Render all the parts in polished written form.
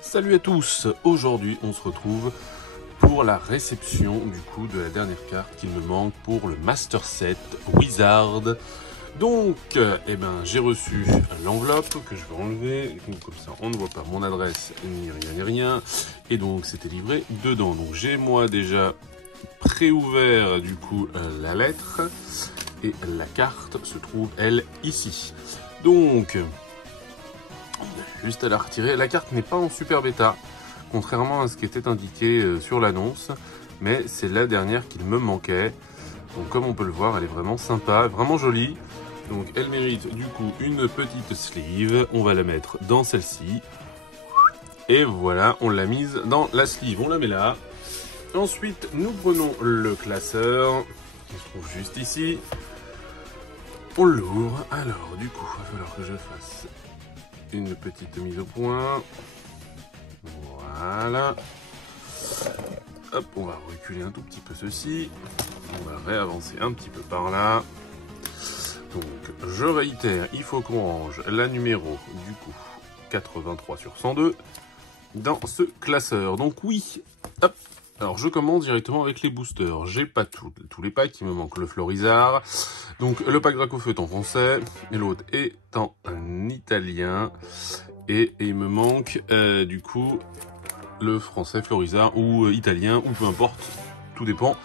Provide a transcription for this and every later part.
Salut à tous, aujourd'hui on se retrouve pour la réception du coup de la dernière carte qu'il me manque pour le Master Set Wizard. Donc j'ai reçu l'enveloppe que je vais enlever, donc, comme ça on ne voit pas mon adresse ni rien, et donc c'était livré dedans. Donc j'ai moi déjà préouvert du coup la lettre, et la carte se trouve elle ici. Donc on a juste à la retirer. La carte n'est pas en super bêta, contrairement à ce qui était indiqué sur l'annonce, mais c'est la dernière qu'il me manquait. Donc comme on peut le voir, elle est vraiment sympa, vraiment jolie. Donc elle mérite du coup une petite sleeve. On va la mettre dans celle-ci. Et voilà, on l'a mise dans la sleeve, on la met là. Ensuite, nous prenons le classeur, qui se trouve juste ici. On l'ouvre. Alors du coup, il va falloir que je fasse une petite mise au point. Voilà. Hop, on va reculer un tout petit peu ceci. On va réavancer un petit peu par là. Donc, je réitère, il faut qu'on range la numéro du coup 83 sur 102 dans ce classeur. Donc oui, hop. Alors je commence directement avec les boosters. J'ai pas tous les packs, il me manque le Florizard. Donc le pack Dracofeu est en français et l'autre est en italien. Et il me manque du coup le français Florizard ou italien ou peu importe, tout dépend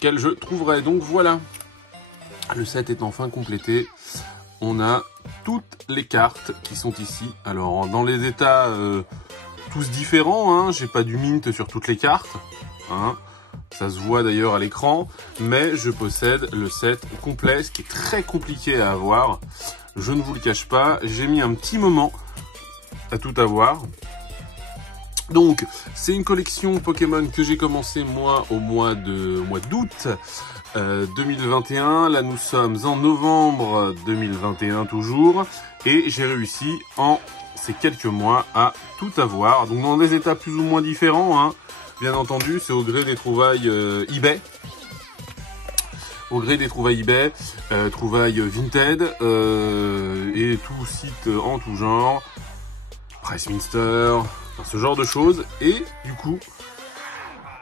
quel je trouverai. Donc voilà, le set est enfin complété. On a toutes les cartes qui sont ici. Alors dans les états tous différents, hein. J'ai pas du mint sur toutes les cartes, hein. Ça se voit d'ailleurs à l'écran, mais je possède le set complet, ce qui est très compliqué à avoir. Je ne vous le cache pas, j'ai mis un petit moment à tout avoir. Donc, c'est une collection Pokémon que j'ai commencé moi au mois d'août 2021. Là, nous sommes en novembre 2021 toujours, et j'ai réussi en ces quelques mois à tout avoir. Donc, dans des états plus ou moins différents, hein. Bien entendu, c'est au gré des trouvailles eBay. Au gré des trouvailles eBay, trouvailles Vinted et tout site en tout genre, Priceminster, enfin, ce genre de choses. Et du coup,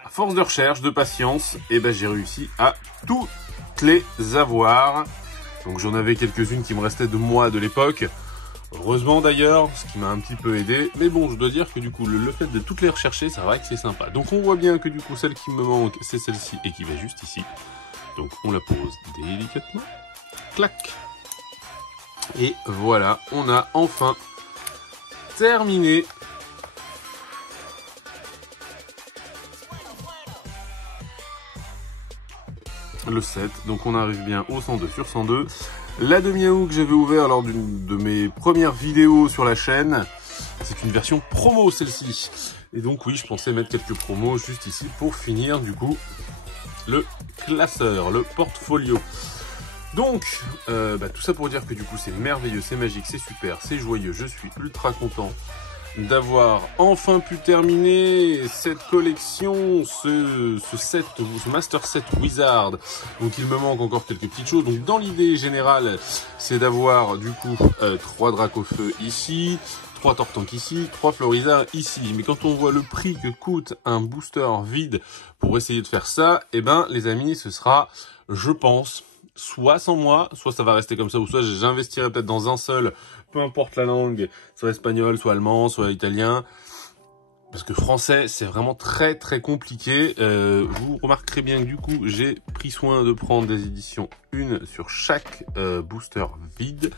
à force de recherche, de patience, j'ai réussi à toutes les avoir. Donc j'en avais quelques-unes qui me restaient de moi de l'époque. Heureusement d'ailleurs, ce qui m'a un petit peu aidé. Mais bon, je dois dire que du coup, le fait de toutes les rechercher, c'est vrai que c'est sympa. Donc on voit bien que du coup, celle qui me manque, c'est celle-ci et qui va juste ici. Donc on la pose délicatement. Clac. Et voilà, on a enfin terminé le set. Donc on arrive bien au 102 sur 102. La demi-AU que j'avais ouvert lors d'une de mes premières vidéos sur la chaîne, c'est une version promo celle-ci. Et donc oui, je pensais mettre quelques promos juste ici pour finir du coup le classeur, le portfolio. Donc tout ça pour dire que du coup c'est merveilleux, c'est magique, c'est super, c'est joyeux. Je suis ultra content d'avoir enfin pu terminer cette collection, ce Master Set Wizard. Donc il me manque encore quelques petites choses. Donc dans l'idée générale, c'est d'avoir du coup 3 Dracofeu ici, 3 Tortank ici, 3 Florizard ici. Mais quand on voit le prix que coûte un booster vide pour essayer de faire ça, les amis, ce sera, je pense, soit sans moi, soit ça va rester comme ça, ou soit j'investirai peut-être dans un seul, peu importe la langue, soit espagnol, soit allemand, soit italien. Parce que français, c'est vraiment très très compliqué. Vous remarquerez bien que du coup, j'ai pris soin de prendre des éditions 1 sur chaque booster vide.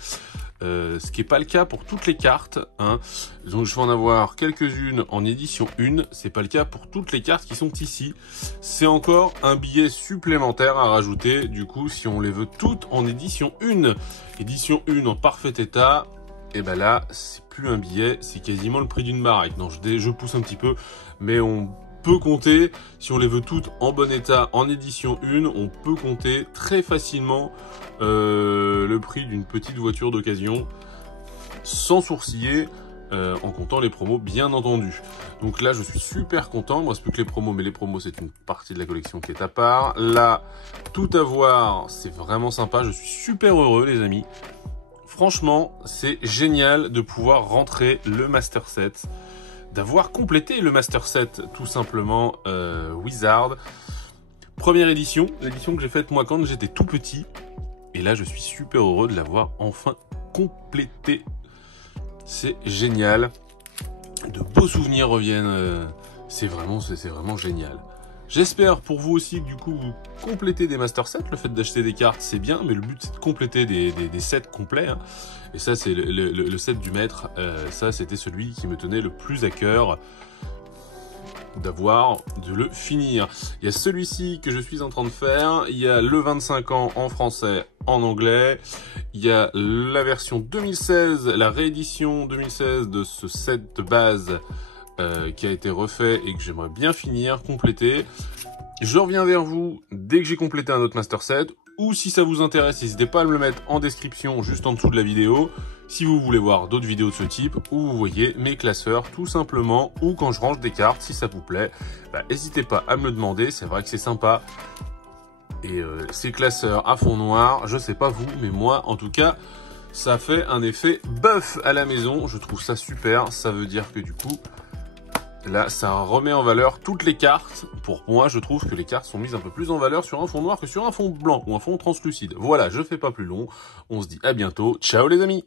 Ce qui n'est pas le cas pour toutes les cartes, hein. Donc je vais en avoir quelques-unes en édition 1, c'est pas le cas pour toutes les cartes qui sont ici. C'est encore un billet supplémentaire à rajouter, du coup, si on les veut toutes en édition 1. Édition 1 en parfait état, et là, c'est plus un billet, c'est quasiment le prix d'une baraque. Non, je pousse un petit peu, mais on peut compter, si on les veut toutes en bon état, en édition 1, on peut compter très facilement le prix d'une petite voiture d'occasion, sans sourciller, en comptant les promos, bien entendu. Donc là, je suis super content. Il me reste plus que les promos, mais les promos, c'est une partie de la collection qui est à part. Là, tout avoir, c'est vraiment sympa. Je suis super heureux, les amis. Franchement, c'est génial de pouvoir rentrer le Master Set, d'avoir complété le Master Set, tout simplement, Wizard. Première édition, l'édition que j'ai faite moi quand j'étais tout petit. Et là, je suis super heureux de l'avoir enfin complété. C'est génial. De beaux souvenirs reviennent. C'est vraiment génial. J'espère pour vous aussi que du coup vous complétez des master sets. Le fait d'acheter des cartes c'est bien, mais le but c'est de compléter des sets complets. Hein. Et ça c'est le set du maître. Ça c'était celui qui me tenait le plus à cœur de le finir. Il y a celui-ci que je suis en train de faire. Il y a le 25 ans en français, en anglais. Il y a la version 2016, la réédition 2016 de ce set de base. Qui a été refait et que j'aimerais bien finir, compléter. Je reviens vers vous dès que j'ai complété un autre master set, ou si ça vous intéresse, n'hésitez pas à me le mettre en description juste en dessous de la vidéo, si vous voulez voir d'autres vidéos de ce type, où vous voyez mes classeurs tout simplement, ou quand je range des cartes, si ça vous plaît, n'hésitez pas à me le demander, c'est vrai que c'est sympa. Et ces classeurs à fond noir, je sais pas vous, mais moi en tout cas, ça fait un effet buff à la maison, je trouve ça super, ça veut dire que du coup, là, ça remet en valeur toutes les cartes. Pour moi, je trouve que les cartes sont mises un peu plus en valeur sur un fond noir que sur un fond blanc ou un fond translucide. Voilà, je fais pas plus long. On se dit à bientôt. Ciao les amis!